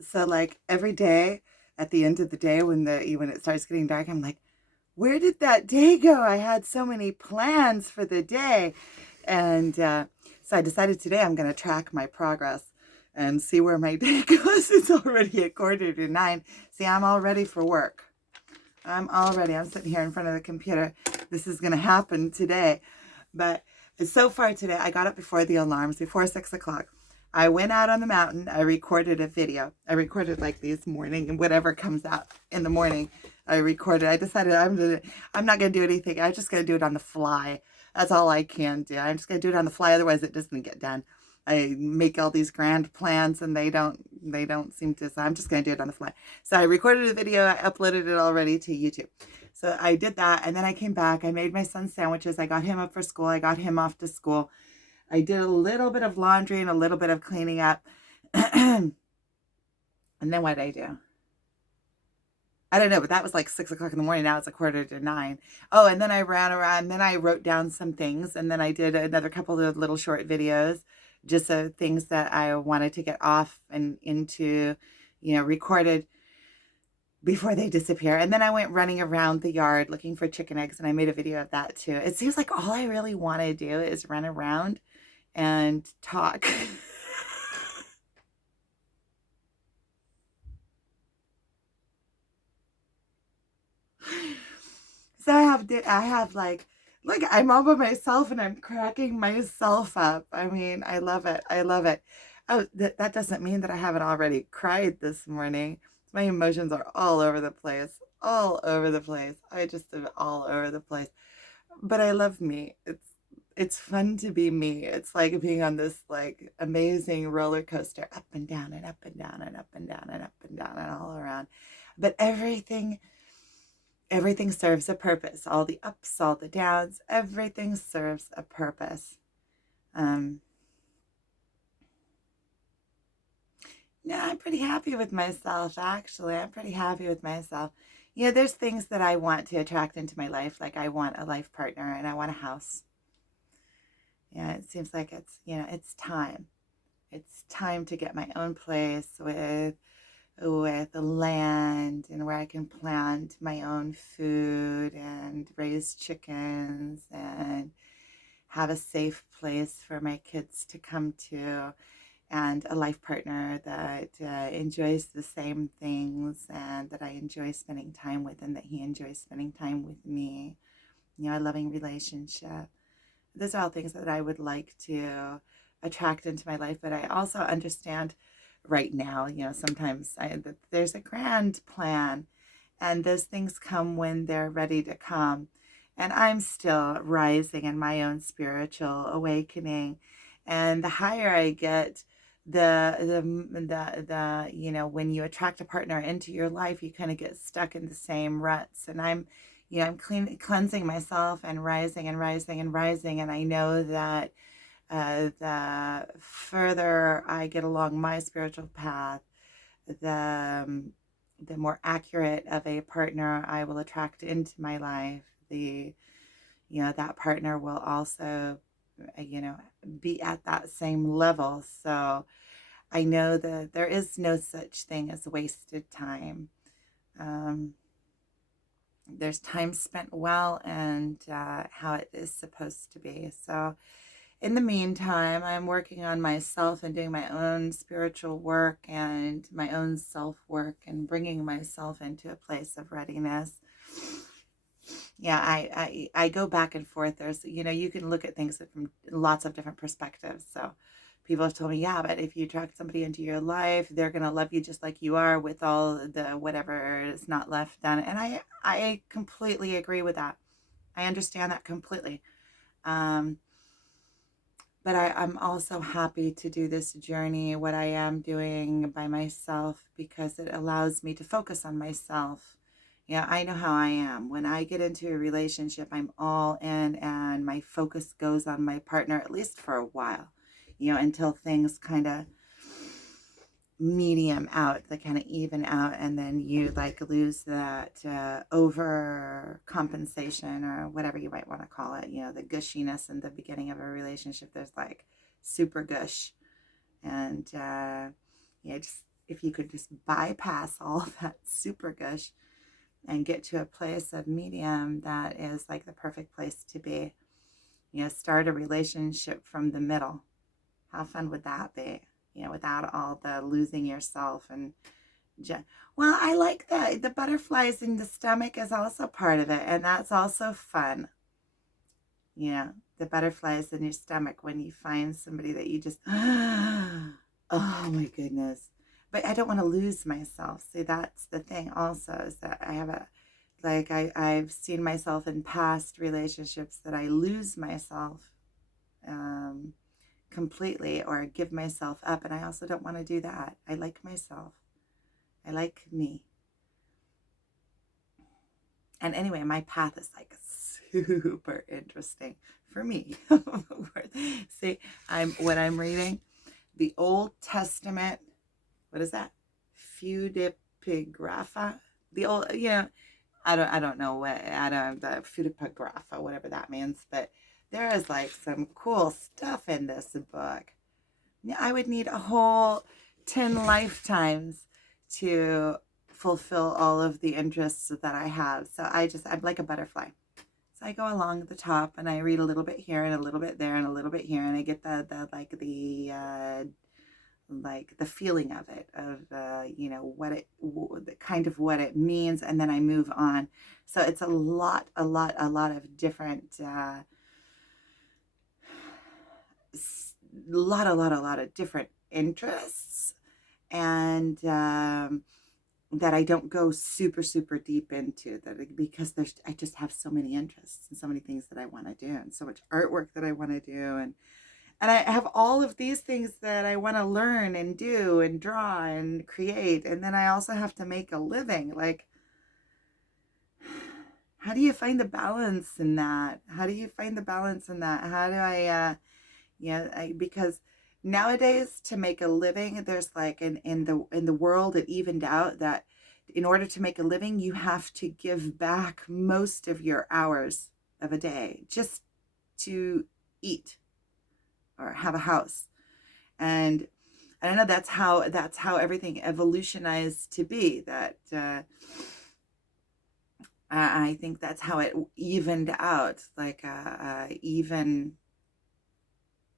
So like every day at the end of the day when it starts getting dark, I'm like, where did that day go? I had so many plans for the day. And so I decided today I'm going to track my progress and see where my day goes. It's already at 8:45. See, I'm all ready for work. I'm sitting here in front of the computer. This is going to happen today. But so far today, I got up before the alarms, before 6 o'clock. I went out on the mountain. I recorded a video. I recorded like these morning and whatever comes out in the morning. I recorded. I decided I'm not gonna do anything. I'm just gonna do it on the fly. That's all I can do. I'm just gonna do it on the fly. Otherwise, it doesn't get done. I make all these grand plans and they don't seem to. So I'm just gonna do it on the fly. So I recorded a video. I uploaded it already to YouTube. So I did that, and then I came back. I made my son sandwiches. I got him up for school. I got him off to school. I did a little bit of laundry and a little bit of cleaning up. And then what did I do? I don't know, but that was like 6 o'clock in the morning. Now it's a 8:45. Oh, and then I ran around, and then I wrote down some things, and then I did another couple of little short videos, just things that I wanted to get off and into, recorded before they disappear. And then I went running around the yard looking for chicken eggs, and I made a video of that too. It seems like all I really want to do is run around and talk. So I have like, look, I'm all by myself and I'm cracking myself up. I mean, I love it. I love it. Oh, that doesn't mean that I haven't already cried this morning. My emotions are all over the place, all over the place. I just am all over the place. But I love me. It's fun to be me. It's like being on this like amazing roller coaster, up and down and up and down and up and down and up and down and all around. But everything serves a purpose. All the ups, all the downs, everything serves a purpose. Um, no, I'm pretty happy with myself, actually. I'm pretty happy with myself. There's things that I want to attract into my life. Like I want a life partner and I want a house. Yeah, it seems like it's time. It's time to get my own place with the land and where I can plant my own food and raise chickens and have a safe place for my kids to come to, and a life partner that enjoys the same things and that I enjoy spending time with and that he enjoys spending time with me. A loving relationship. Those are all things that I would like to attract into my life, but I also understand right now, sometimes that there's a grand plan and those things come when they're ready to come. And I'm still rising in my own spiritual awakening. And the higher I get, when you attract a partner into your life, you kind of get stuck in the same ruts. And I'm cleansing myself and rising and rising and rising. And I know that the further I get along my spiritual path, the the more accurate of a partner I will attract into my life. That partner will also, you know, be at that same level. So I know that there is no such thing as wasted time. Um, there's time spent well and how it is supposed to be. So in the meantime, I'm working on myself and doing my own spiritual work and my own self work and bringing myself into a place of readiness. Yeah, I go back and forth. You can look at things from lots of different perspectives. So people have told me, yeah, but if you attract somebody into your life, they're going to love you just like you are with all the whatever is not left done. And I completely agree with that. I understand that completely. Um, but I'm also happy to do this journey, what I am doing by myself, because it allows me to focus on myself. Yeah, I know how I am. When I get into a relationship, I'm all in and my focus goes on my partner, at least for a while, until things kind of medium out, they kind of even out, and then you like lose that over compensation or whatever you might want to call it. The gushiness in the beginning of a relationship. There's like super gush, and just if you could just bypass all of that super gush and get to a place of medium, that is like the perfect place to be. Start a relationship from the middle. How fun would that be? Without all the losing yourself and well, I like that the butterflies in the stomach is also part of it, and that's also fun. The butterflies in your stomach when you find somebody that you just oh my goodness. But I don't want to lose myself. See, that's the thing also, is that I have I've seen myself in past relationships that I lose myself completely or give myself up, and I also don't want to do that. I like myself. I like me. And anyway, my path is like super interesting for me. See, what I'm reading, the Old Testament. What is that? Pseudepigrapha. The old, I don't know what, I don't, the pseudepigrapha, whatever that means, but there is like some cool stuff in this book. I would need a whole 10 lifetimes to fulfill all of the interests that I have. So I'm like a butterfly. So I go along the top and I read a little bit here and a little bit there and a little bit here, and I get the feeling of it, of the kind of what it means, and then I move on. So it's a lot of different lot of different interests, and that I don't go super deep into, that because I just have so many interests and so many things that I want to do, and so much artwork that I want to do, and I have all of these things that I want to learn and do and draw and create, and then I also have to make a living. Like, how do you find the balance in that? How do you find the balance in that? How do because nowadays, to make a living, there's like in the world, it evened out that in order to make a living, you have to give back most of your hours of a day just to eat or have a house. And I don't know, that's how everything evolutionized to be, that I think that's how it evened out, like even,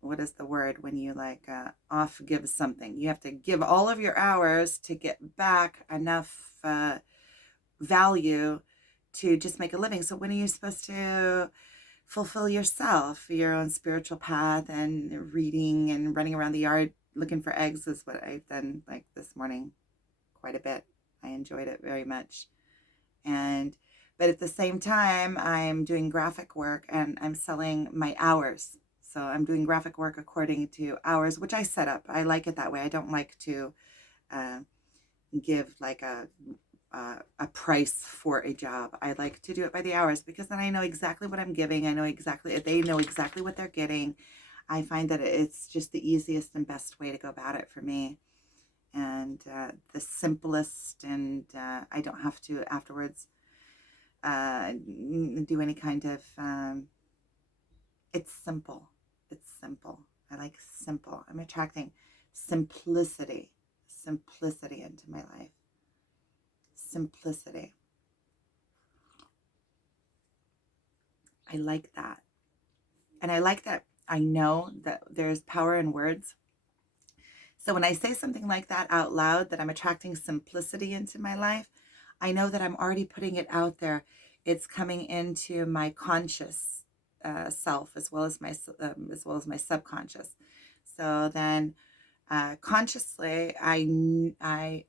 what is the word when you off give something? You have to give all of your hours to get back enough value to just make a living. So when are you supposed to fulfill yourself, your own spiritual path? And reading and running around the yard looking for eggs is what I've done like this morning quite a bit. I enjoyed it very much. But at the same time, I'm doing graphic work and I'm selling my hours. So I'm doing graphic work according to hours, which I set up. I like it that way. I don't like to give like a price for a job. I like to do it by the hours, because then I know exactly what I'm giving. They know exactly what they're getting. I find that it's just the easiest and best way to go about it for me, and the simplest, and I don't have to afterwards do any kind of it's simple. I like simple. I'm attracting simplicity into my life. Simplicity. I like that. And I like that I know that there's power in words. So when I say something like that out loud, that I'm attracting simplicity into my life, I know that I'm already putting it out there. It's coming into my conscious self, as well as my subconscious. So then consciously, I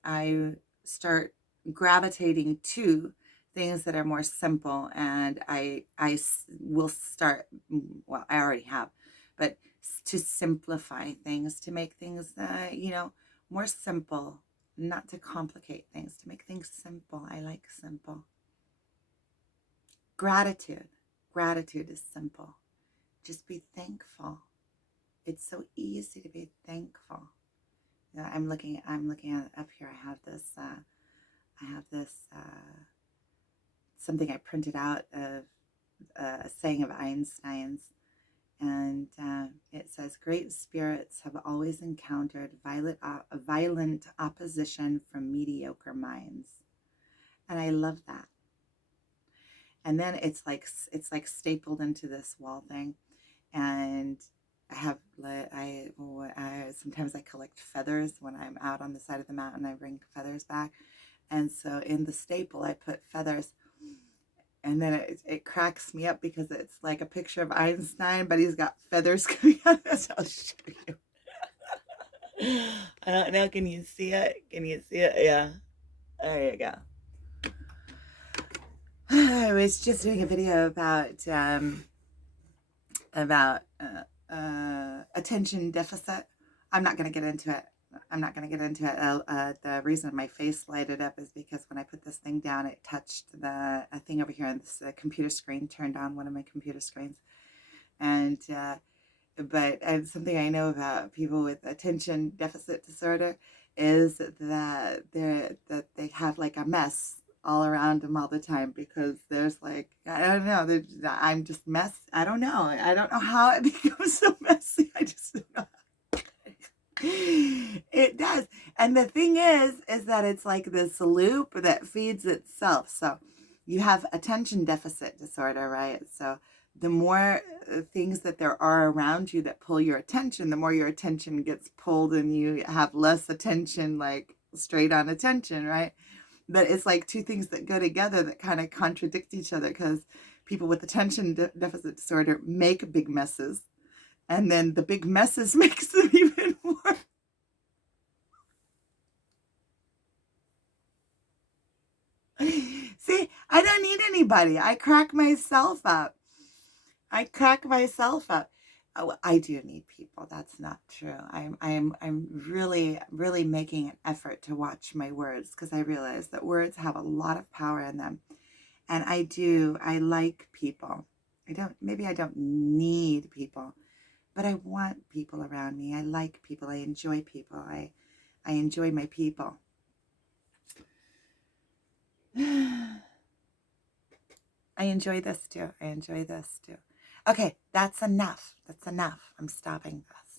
start gravitating to things that are more simple, and I will start. Well, I already have, but to simplify things, to make things more simple, not to complicate things, to make things simple. I like simple. Gratitude is simple. Just be thankful. It's so easy to be thankful. I'm looking at up here. I have this something I printed out of a saying of Einstein's, And it says, great spirits have always encountered violent opposition from mediocre minds. And I love that. And then it's like stapled into this wall thing. And I sometimes I collect feathers when I'm out on the side of the mountain. I bring feathers back. And so in the staple, I put feathers. And then it cracks me up because it's like a picture of Einstein, but he's got feathers coming out of this. I'll show you. I don't know. Can you see it? Can you see it? Yeah. There you go. I was just doing a video about attention deficit. I'm not going to get into it. The reason my face lighted up is because when I put this thing down, it touched a thing over here, and this computer screen turned on one of my computer screens. And something I know about people with attention deficit disorder is that they have like a mess all around them all the time, because there's like, I don't know, I'm just mess. I don't know how it becomes so messy. I just don't know. It does. And the thing is that it's like this loop that feeds itself. So you have attention deficit disorder, right? So the more things that there are around you that pull your attention, the more your attention gets pulled, and you have less attention, like straight on attention, right? But it's like two things that go together that kind of contradict each other, because people with attention deficit disorder make big messes, and then the big messes makes them even more. See, I don't need anybody. I crack myself up. Oh, I do need people. That's not true. I'm really making an effort to watch my words, because I realize that words have a lot of power in them. And I like people. Maybe I don't need people, but I want people around me. I like people. I enjoy people. I enjoy my people. I enjoy this too. Okay, that's enough. I'm stopping this.